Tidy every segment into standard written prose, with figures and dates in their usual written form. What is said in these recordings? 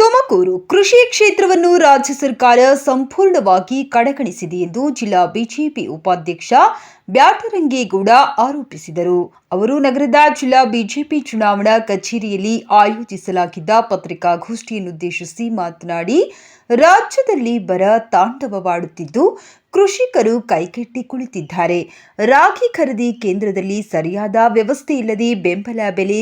ತುಮಕೂರು ಕೃಷಿ ಕ್ಷೇತ್ರವನ್ನು ರಾಜ್ಯ ಸರ್ಕಾರ ಸಂಪೂರ್ಣವಾಗಿ ಕಡೆಗಣಿಸಿದೆ ಎಂದು ಜಿಲ್ಲಾ ಬಿಜೆಪಿ ಉಪಾಧ್ಯಕ್ಷ ಬ್ಯಾಟರಂಗೇಗೌಡ ಆರೋಪಿಸಿದರು. ಅವರು ನಗರದ ಜಿಲ್ಲಾ ಬಿಜೆಪಿ ಚುನಾವಣಾ ಕಚೇರಿಯಲ್ಲಿ ಆಯೋಜಿಸಲಾಗಿದ್ದ ಪತ್ರಿಕಾಗೋಷ್ಠಿಯನ್ನುದ್ದೇಶಿಸಿ ಮಾತನಾಡಿ, ರಾಜ್ಯದಲ್ಲಿ ಬರ ತಾಂಡವವಾಡುತ್ತಿದ್ದು ಕೃಷಿಕರು ಕೈಕಟ್ಟಿ ಕುಳಿತಿದ್ದಾರೆ. ರಾಗಿ ಖರೀದಿ ಕೇಂದ್ರದಲ್ಲಿ ಸರಿಯಾದ ವ್ಯವಸ್ಥೆ ಇಲ್ಲದೆ ಬೆಂಬಲ ಬೆಲೆ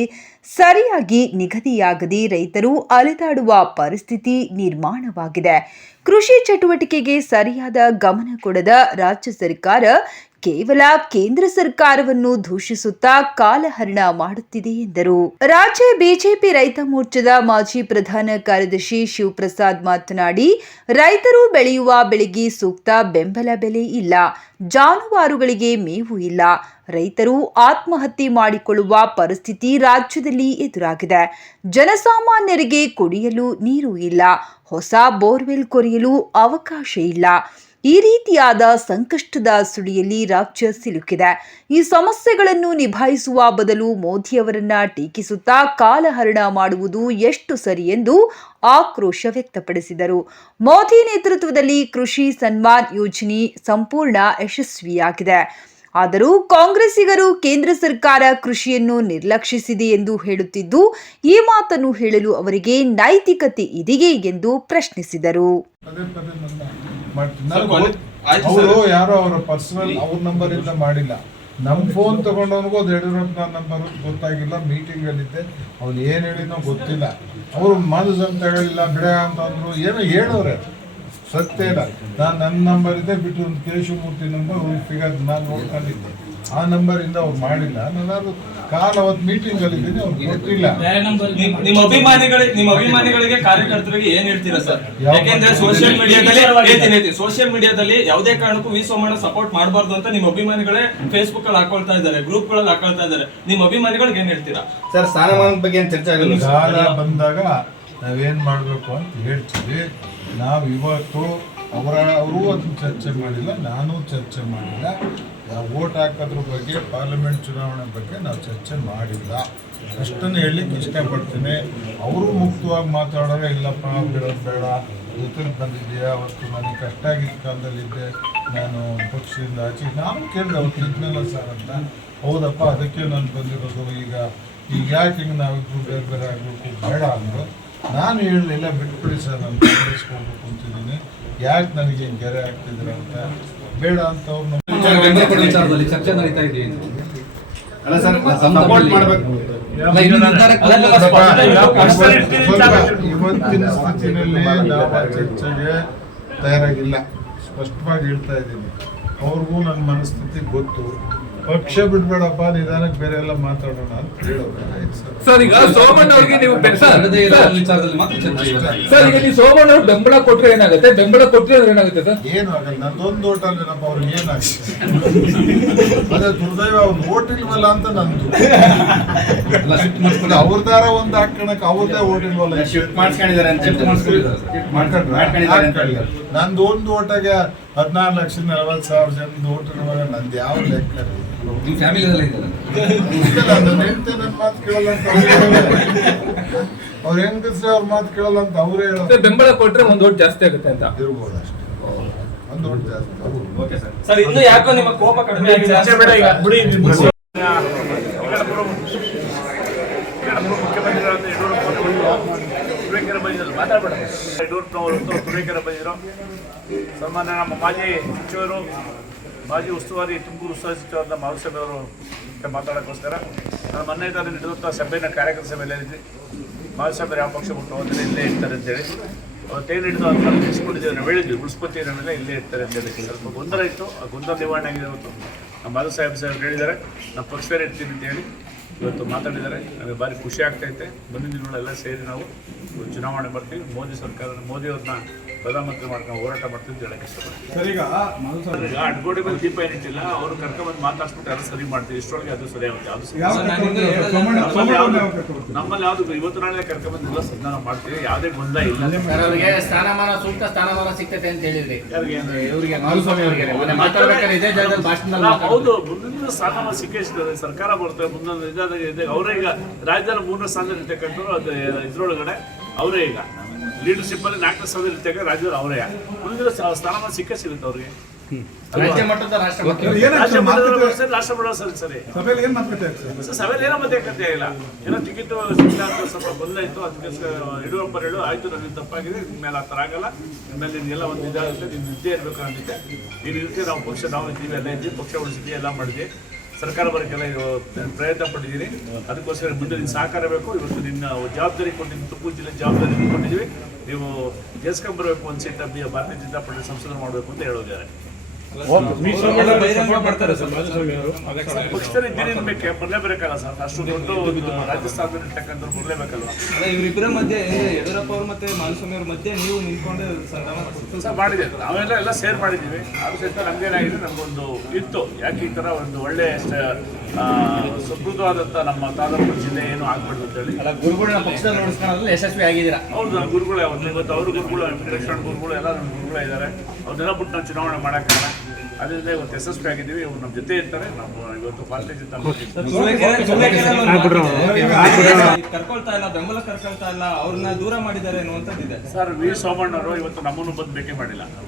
ಸರಿಯಾಗಿ ನಿಗದಿಯಾಗದೆ ರೈತರು ಅಲೆದಾಡುವ ಪರಿಸ್ಥಿತಿ ನಿರ್ಮಾಣವಾಗಿದೆ. ಕೃಷಿ ಚಟುವಟಿಕೆಗೆ ಸರಿಯಾದ ಗಮನ ಕೊಡದ ರಾಜ್ಯ ಸರ್ಕಾರ ಕೇವಲ ಕೇಂದ್ರ ಸರ್ಕಾರವನ್ನು ದೂಷಿಸುತ್ತಾ ಕಾಲಹರಣ ಮಾಡುತ್ತಿದೆ ಎಂದರು. ರಾಜ್ಯ ಬಿಜೆಪಿ ರೈತ ಮೋರ್ಚಾದ ಮಾಜಿ ಪ್ರಧಾನ ಕಾರ್ಯದರ್ಶಿ ಶಿವಪ್ರಸಾದ್ ಮಾತನಾಡಿ, ರೈತರು ಬೆಳೆಯುವ ಬೆಳೆಗೆ ಸೂಕ್ತ ಬೆಂಬಲ ಬೆಲೆ ಇಲ್ಲ, ಜಾನುವಾರುಗಳಿಗೆ ಮೇವು ಇಲ್ಲ, ರೈತರು ಆತ್ಮಹತ್ಯೆ ಮಾಡಿಕೊಳ್ಳುವ ಪರಿಸ್ಥಿತಿ ರಾಜ್ಯದಲ್ಲಿ ಎದುರಾಗಿದೆ. ಜನಸಾಮಾನ್ಯರಿಗೆ ಕುಡಿಯಲು ನೀರು ಇಲ್ಲ, ಹೊಸ ಬೋರ್ವೆಲ್ ಕೊರೆಯಲು ಅವಕಾಶ ಇಲ್ಲ. ಈ ರೀತಿಯಾದ ಸಂಕಷ್ಟದ ಸುಳಿಯಲ್ಲಿ ರಾಜ್ಯ ಸಿಲುಕಿದೆ. ಈ ಸಮಸ್ಯೆಗಳನ್ನು ನಿಭಾಯಿಸುವ ಬದಲು ಮೋದಿಯವರನ್ನ ಟೀಕಿಸುತ್ತಾ ಕಾಲಹರಣ ಮಾಡುವುದು ಎಷ್ಟು ಸರಿ ಎಂದು ಆಕ್ರೋಶ ವ್ಯಕ್ತಪಡಿಸಿದರು. ಮೋದಿ ನೇತೃತ್ವದಲ್ಲಿ ಕೃಷಿ ಸನ್ಮಾನ್ ಯೋಜನೆ ಸಂಪೂರ್ಣ ಯಶಸ್ವಿಯಾಗಿದೆ. ಆದರೂ ಕಾಂಗ್ರೆಸ್ಸಿಗರು ಕೇಂದ್ರ ಸರ್ಕಾರ ಕೃಷಿಯನ್ನು ನಿರ್ಲಕ್ಷಿಸಿದೆ ಎಂದು ಹೇಳುತ್ತಿದ್ದು, ಈ ಮಾತನ್ನು ಹೇಳಲು ಅವರಿಗೆ ನೈತಿಕತೆ ಇದೆಯೇ ಎಂದು ಪ್ರಶ್ನಿಸಿದರು. ಅವರು ಯಾರೋ ಅವರ ಪರ್ಸನಲ್ ಅವ್ರ ನಂಬರ್ ಇಂದ ಮಾಡಿಲ್ಲ. ನಮ್ಮ ಫೋನ್ ತಗೊಂಡವನಿಗೂ ಅದು ಯಡಿಯೂರಪ್ಪ ನಂಬರ್ ಗೊತ್ತಾಗಿಲ್ಲ. ಮೀಟಿಂಗ್ ಅಲ್ಲಿದ್ದೆ, ಅವ್ನು ಏನ್ ಹೇಳಿನೋ ಗೊತ್ತಿಲ್ಲ. ಅವರು ಮನಸ್ಸು ಅಂತ ಹೇಳಿಲ್ಲ, ಬಿಡ ಅಂತಂದ್ರು, ಏನೋ ಹೇಳೋರೆ ಸತ್ಯ ಇಲ್ಲ. ನನ್ನ ನಂಬರ್ ಇದೆ ಬಿಟ್ಟು ಒಂದು ಕೇಶವಮೂರ್ತಿ ನಂಬರ್ ಫಿಗರ್ ನಾನು ನೋಡ್ಕೊಂಡಿದ್ದೆ. ಆ ನಂಬರ್ ಇಂದ ಅವ್ರು ಮಾಡಿಲ್ಲ. ನಾನು ಕಾಲ ಅವತ್ತು ಮೀಟಿಂಗ್ ಅಲ್ಲಿ ಇದ್ದೀನಿ, ಅವ್ರು ಗೊತ್ತಿಲ್ಲ. ನಿಮ್ಮ ಅಭಿಮಾನಿಗಳಿಗೆ ಕಾರ್ಯಕರ್ತರಿಗೆ ಏನ್ ಹೇಳ್ತೀರಾ ಸರ್? ಯಾಕೆಂದ್ರೆ ಸೋಷಿಯಲ್ ಮೀಡಿಯಾದಲ್ಲಿ ಯಾವುದೇ ಕಾರಣಕ್ಕೂ ವಿ ಸೋಮಣ್ಣ ಸಪೋರ್ಟ್ ಮಾಡಬಾರ್ದು ಅಂತ ನಿಮ್ಮ ಅಭಿಮಾನಿಗಳೇ ಫೇಸ್ಬುಕ್ ಅಲ್ಲಿ ಹಾಕೊಳ್ತಾ ಇದ್ದಾರೆ, ಗ್ರೂಪ್ ಗಳಲ್ಲಿ ಹಾಕೊಳ್ತಾ ಇದ್ದಾರೆ. ನಿಮ್ಮ ಅಭಿಮಾನಿಗಳಿಗೆ ಏನ್ ಹೇಳ್ತೀರಾ ಸರ್? ಸ್ಥಾನಮಾನದ ಬಗ್ಗೆ ಏನ್ ಚರ್ಚೆ ಆಗಲ್ಲ. ಕಾಲ ಬಂದಾಗ ನಾವೇನ್ ಮಾಡ್ಬೇಕು ಅಂತ ಹೇಳ್ತೀವಿ. ನಾವು ಇವತ್ತು ಅವರು ಅದನ್ನ ಚರ್ಚೆ ಮಾಡಿಲ್ಲ, ನಾನು ಚರ್ಚೆ ಮಾಡಿಲ್ಲ. ವೋಟ್ ಹಾಕೋದ್ರ ಬಗ್ಗೆ, ಪಾರ್ಲಿಮೆಂಟ್ ಚುನಾವಣೆ ಬಗ್ಗೆ ನಾವು ಚರ್ಚೆ ಮಾಡಿಲ್ಲ. ಅಷ್ಟನ್ನು ಹೇಳಲಿಕ್ಕೆ ಇಷ್ಟಪಡ್ತೀನಿ. ಅವರು ಮುಕ್ತವಾಗಿ ಮಾತಾಡೋರೆ, ಇಲ್ಲಪ್ಪ ಬಿಡೋದು ಬೇಡ, ಜೊತೆಲಿ ಬಂದಿದ್ದೀಯಾ, ಅವತ್ತು ನನಗೆ ಕಷ್ಟ ಆಗಿದ್ದ ಕಾಲದಲ್ಲಿದ್ದೆ, ನಾನು ಪಕ್ಷದಿಂದ ಆಚೆ ನಾನು ಕೇಳಿದೆ ಅವತ್ತು ಇದ್ನಲ್ಲ ಸರ್ ಅಂತ. ಹೌದಪ್ಪ, ಅದಕ್ಕೆ ನಾನು ಬಂದಿರೋದು. ಈಗ ಯಾಕೆ ಹಿಂಗೆ ನಾವಿಬ್ರು ಬೇರೆ ಬೇರೆ ಆಗಬೇಕು ಬೇಡ ಅಂದರು. ನಾನು ಹೇಳಲಿಲ್ಲ, ಬಿಟ್ಬಿಡಿ ಸರ್, ನಾನು ಕಾಂಗ್ರೆಸ್ ಹೋಗ್ಬೇಕು ಅಂತಿದ್ದೀನಿ, ಯಾಕೆ ನನಗೆ ಹಿಂಗೆ ಗೆರೆ ಆಗ್ತಿದ್ದೀರ ಅಂತ. ಬೇಡ ಅಂತ ಅವ್ರನ್ನ ಚರ್ಚೆ ನಡೀತಾ ಇದೆ. ಅಲ್ಲ ಸರ್, ಸಪೋರ್ಟ್ ಮಾಡಬೇಕು. ಇವತ್ತಿನ ಸ್ಥಿತಿನಲ್ಲಿ ನಾವು ಚರ್ಚೆಗೆ ತಯಾರಾಗಿಲ್ಲ, ಸ್ಪಷ್ಟವಾಗಿ ಹೇಳ್ತಾ ಇದ್ದೀನಿ. ಅವ್ರಿಗೂ ನನ್ನ ಮನಸ್ಥಿತಿ ಗೊತ್ತು. ಪಕ್ಷ ಬಿಡ್ಬೇಡಪ್ಪ, ನಿಧಾನಕ್ಕೆ ಬೇರೆ ಎಲ್ಲ ಮಾತಾಡೋಣ ಅಂತ ಹೇಳೋದು. ಸರ್, ಈಗ ಸೋಮಣ್ಣ ಅವ್ರಿಗೆ ನೀವು ಸೋಮಣ್ಣ ಅವ್ರು ಬೆಂಬಲ ಕೊಟ್ಟರೆ ಏನಾಗುತ್ತೆ? ಬೆಂಬಲ ಕೊಟ್ಟರೆ ಏನಾಗುತ್ತೆ ಸರ್? ಏನು ಆಗಲ್ಲ. ನಂದೊಂದು ಓಟ್ ಅಲ್ಲೇನಪ್ಪ, ಅವ್ರಿಗೆ ಏನಾಗುತ್ತೆ? ಅದೇ ದುರ್ದೈವ, ಅವ್ರು ಓಟ್ ಇಲ್ವಲ್ಲ ಅಂತ ನಂದು. ಅವ್ರದಾರ ಒಂದು ಹಾಕೋಣಕ್ಕೆ ಅವ್ರದೇ ಓಟ್ ಇಲ್ವಲ್ಲ, ನಂದು ಒಂದು ಓಟಾಗೆ 14,40,000 ಜನದ ಓಟ್ ಇರುವಾಗ ನಂದು ಯಾವ ಲೆಕ್ಕ? ಮಾತು ಕೇಳಲ್ಲ ಅಂತ ಅವ್ರ ಹೆಂಗಸ್ರೆ ಅವ್ರ ಮಾತು ಕೇಳಲ್ಲ ಅಂತ ಅವರೇ ಹೇಳೋದು. ಬೆಂಬಲ ಕೊಟ್ರೆ ಒಂದು ಓಟ್ ಜಾಸ್ತಿ ಆಗುತ್ತೆ ಅಂತ ಇರ್ಬೋದು ಅಷ್ಟೇ, ಒಂದು ಓಟ್ ಜಾಸ್ತಿ. ಸರ್, ಇನ್ನು ಯಾಕೋ ನಿಮ್ಮ ಕೋಪ ಕಡಿಮೆ ಆಗಿದೆ? ತುರೇಕೆರೆ ಬಂದಿರೋ ಸನ್ಮಾನ್ಯ ನಮ್ಮ ಮಾಜಿ ಸಚಿವರು, ಮಾಜಿ ಉಸ್ತುವಾರಿ, ತುಮಕೂರು ಉಸ್ತುವಾರಿ ಸಚಿವರಾದ ಮಾಧುಸ್ವಾಮಿ ಅವರು ಮಾತಾಡೋಕ್ಕೋಸ್ಕರ ನಾನು ಮೊನ್ನೆ ತಾನು ನಡೆದಂಥ ಸಭೆಯ ಕಾರ್ಯಕರ್ತ ಸಭೆಯಲ್ಲಿ ಹೇಳಿದ್ವಿ. ಮಾಧುಸ್ವಾಮಿ ಯಾವ ಪಕ್ಷ ಬಿಟ್ಟು ಹೋದರೆ ಇಲ್ಲೇ ಇರ್ತಾರೆ ಅಂತೇಳಿ ಅವತ್ತೇನು ಹಿಡಿದು ಅದನ್ನು ತಿಳಿಸ್ಕೊಂಡಿದ್ದೇವೆ. ನಾವು ಹೇಳಿದ್ವಿ, ಉಳಿಸ್ಪತಿ ಏನಿಲ್ಲ ಇಲ್ಲೇ ಇರ್ತಾರೆ ಅಂತೇಳಿ. ಸ್ವಲ್ಪ ಗೊಂದಲ ಇತ್ತು, ಆ ಗೊಂದಲ ನಿವಾರಣೆ ಆಗಿದೆ. ಇವತ್ತು ನಮ್ಮ ಮಾಧುಸ್ವಾಮಿ ಸಾಹೇಬ್ ಹೇಳಿದ್ದಾರೆ, ನಮ್ಮ ಪಕ್ಷವೇ ಇರ್ತೀನಿ ಅಂತೇಳಿ ಇವತ್ತು ಮಾತಾಡಿದ್ದಾರೆ. ನಮಗೆ ಭಾರಿ ಖುಷಿ ಆಗ್ತೈತೆ. ಮುಂದಿನ ದಿನಗಳೆಲ್ಲ ಸೇರಿ ನಾವು ಚುನಾವಣೆ ಬರ್ತೀವಿ. ಮೋದಿಯವ್ರನ್ನ ಪ್ರಧಾನಮಂತ್ರಿ ಮಾಡ್ಕೊಂಡು ಹೋರಾಟ ಮಾಡ್ತೀವಿ ಅಂತ ಹೇಳಕ್ಕೆ ಇಷ್ಟಪಡ್ತೀವಿ. ಈಗ ಅಡ್ಗೋಡಿ ಮೇಲೆ ದೀಪ ಏನಿಟ್ಟಿಲ್ಲ, ಅವರು ಕರ್ಕೊಂಡ್ಬಂದು ಮಾತಾಡ್ಸ್ಬಿಟ್ಟು ಎಲ್ಲ ಸರಿ ಮಾಡ್ತೀವಿ. ಇಷ್ಟರೊಳಗೆ ಅದು ಸರಿ ಆಗುತ್ತೆ. ನಮ್ಮಲ್ಲಿ ಯಾವುದು ಇವತ್ತು ನಾಳೆ ಕರ್ಕೊಂಡ್ಬಂದಿಲ್ಲ, ಸನ್ಮಾನ ಮಾಡ್ತೀವಿ. ಯಾವುದೇ ಗೊಂದಲ ಇಲ್ಲ. ಅವರಿಗೆ ಸ್ಥಾನಮಾನ, ಸೂಕ್ತ ಸ್ಥಾನಮಾನ ಸಿಗ್ತೈತೆ ಅಂತ ಹೇಳಿದ್ರಿ. ಹೌದು, ಮುಂದಿನ ಸ್ಥಾನಮಾನ ಸಿಕ್ಕೇ ಸಿಗ್ತದೆ. ಸರ್ಕಾರ ಬರ್ತದೆ, ಮುಂದೊಂದು ಇದಾದಾಗ ಅವರೇ ಈಗ ರಾಜ್ಯದಲ್ಲಿ 3ನೇ ಸ್ಥಾನದಲ್ಲಿ ಇರ್ತಕ್ಕಂಥವ್ರು. ಅದು ಇದ್ರೊಳಗಡೆ ಅವರೇ ಈಗ ಲೀಡರ್ಶಿಪ್ ಅಲ್ಲಿ 4ನೇ ಸ್ಥಾನದಲ್ಲಿ ಇರ್ತಾರೆ ರಾಜ್ಯದಲ್ಲಿ ಅವರೇ ಮುಂದಿನ ಸ್ಥಾನಮಾನ ಸಿಗುತ್ತೆ ಅವ್ರಿಗೆ. ರಾಜ್ಯ ಮಟ್ಟದ ರಾಷ್ಟ್ರ ಮಟ್ಟದ ರಾಜ್ಯ ಮಟ್ಟದ ಸರಿ, ರಾಷ್ಟ್ರ ಮಟ್ಟದ ಸರಿ. ಸಭೆಯಲ್ಲಿ ಏನು ಮಾತುಕತೆ ಆಗ್ತದೆ? ಸಭೆಯಲ್ಲಿ ಏನೋ ಮಾತುಕತೆ ಇಲ್ಲ. ಏನೋ ಟಿಕೆಟ್ ಸಿಗ್ತಾ ಅಂತ ಸ್ವಲ್ಪ ಗೊಂದಲ ಇತ್ತು. ಅದಕ್ಕೆ ಯಡಿಯೂರಪ್ಪ ಹೇಳು ಆಯ್ತು, ನನಗೆ ತಪ್ಪಾಗಿದೆ, ನಿಮ್ಮೇಲೆ ಆ ಥರ ಆಗಲ್ಲ, ನಿಮ್ಮೇಲೆ ನಿನ್ಗೆಲ್ಲ ಒಂದು ಇದಾಗುತ್ತೆ, ನೀನು ನಿದ್ದೆ ಇರಬೇಕು ಅಂತಿದ್ದೆ. ನೀನು ಇರುತ್ತೆ, ನಾವು ಪಕ್ಷ ನಾವು ಇದ್ದೀವಿ, ಎಲ್ಲ ಇದ್ದೀವಿ, ಪಕ್ಷ ಉಳಿಸಿದ್ವಿ, ಎಲ್ಲ ಮಾಡಿದ್ವಿ, ಸರ್ಕಾರ ಬರೋಕ್ಕೆಲ್ಲ ಪ್ರಯತ್ನ ಪಟ್ಟಿದ್ದೀನಿ. ಅದಕ್ಕೋಸ್ಕರ ಮುಂದೆ ನಿನ್ನ ಸಹಕಾರ ಬೇಕು. ಇವತ್ತು ನಿನ್ನ ಜವಾಬ್ದಾರಿ ಕೊಟ್ಟಿದ್ದು, ತುಮಕೂರು ಜಿಲ್ಲೆ ಜವಾಬ್ದಾರಿ ಕೊಟ್ಟಿದ್ದೀವಿ. ನೀವು ಗೆಲ್ಸ್ಕೊಂಡ್ಬರ್ಬೇಕು, ಒಂದು ಸೀಟ್ ಭಾರತೀಯ ಜನತಾ ಪಾರ್ಟಿ ಸಂಸದರು ಮಾಡಬೇಕು ಅಂತ ಹೇಳೋದಿದ್ದಾರೆ. ಪಕ್ಷದಲ್ಲಿ ಇದ್ದೀನಿ ಬರಲೇಬೇಕಲ್ಲ ಸರ್, ಅಷ್ಟು ದೊಡ್ಡ ರಾಜಸ್ಥಾನದಲ್ಲಿ ಇರ್ತಕ್ಕಂಥ ಬರಲೇಬೇಕಲ್ವ. ಇವರಿಬ್ಬರ ಮಧ್ಯೆ ಯಡಿಯೂರಪ್ಪ ಅವರು ಮತ್ತೆ ಮಾಧುಸ್ವಾಮಿ ಅವ್ರ ಮಧ್ಯೆ ನೀವು ನಿಂತ್ಕೊಂಡು ಕೆಲಸ ಮಾಡಿದೆ. ನಾವೆಲ್ಲ ಎಲ್ಲ ಸೇರ್ ಮಾಡಿದ್ದೀವಿ. ಆದ್ರೂ ಸಹಿತ ನಮ್ಗೇನಾಗಿದೆ, ನಮಗೊಂದು ಇತ್ತು, ಯಾಕೆ ಈ ಥರ ಒಂದು ಒಳ್ಳೆ ಸಮೃದ್ಧವಾದಂಥ ನಮ್ಮ ತಾಲೂಕು ಜಿಲ್ಲೆ ಏನು ಆಗ್ಬಾರ್ದು ಅಂತೇಳಿ. ಗುರುಗಳನ್ನ ಪಕ್ಷದಲ್ಲಿ ನೋಡಿಸ್ಕೊಳ್ಳೋದ್ರಲ್ಲಿ ಯಶಸ್ವಿ ಆಗಿದ್ದೀರಾ. ಹೌದು, ನಮ್ಮ ಗುರುಗಳೇ ಇವತ್ತು ಅವರು ಗುರುಗಳು, ಲಕ್ಷ್ಮಣ ಗುರುಗಳು ಎಲ್ಲ ನಮ್ಮ ಗುರುಗಳೇ ಇದ್ದಾರೆ. ಅವ್ರನ್ನೆಲ್ಲ ಬಿಟ್ಟು ನಾವು ಚುನಾವಣೆ ಮಾಡೋಕ್ಕಾಗಲ್ಲ. ಅದರಿಂದ ಇವತ್ತು ಯಶಸ್ವಿ ಆಗಿದ್ದೀವಿ. ಇವ್ರು ನಮ್ಮ ಜೊತೆ ಇರ್ತಾರೆ. ನಾವು ಇವತ್ತು ಭಾರತೀಯ ಜನತಾ ಪಾರ್ಟಿ ಕರ್ಕೊಳ್ತಾ ಇಲ್ಲ, ಬೆಂಬಲ ಕರ್ಕೊಳ್ತಾ ಇಲ್ಲ, ಅವ್ರನ್ನ ದೂರ ಮಾಡಿದ್ದಾರೆ ಅನ್ನುವಂಥದ್ದಿದೆ ಸರ್. ವಿ ಸೋಮಣ್ಣವರು ಇವತ್ತು ನಮ್ಮನ್ನು ಬಂದು ಭೇಟಿ ಮಾಡಿಲ್ಲ.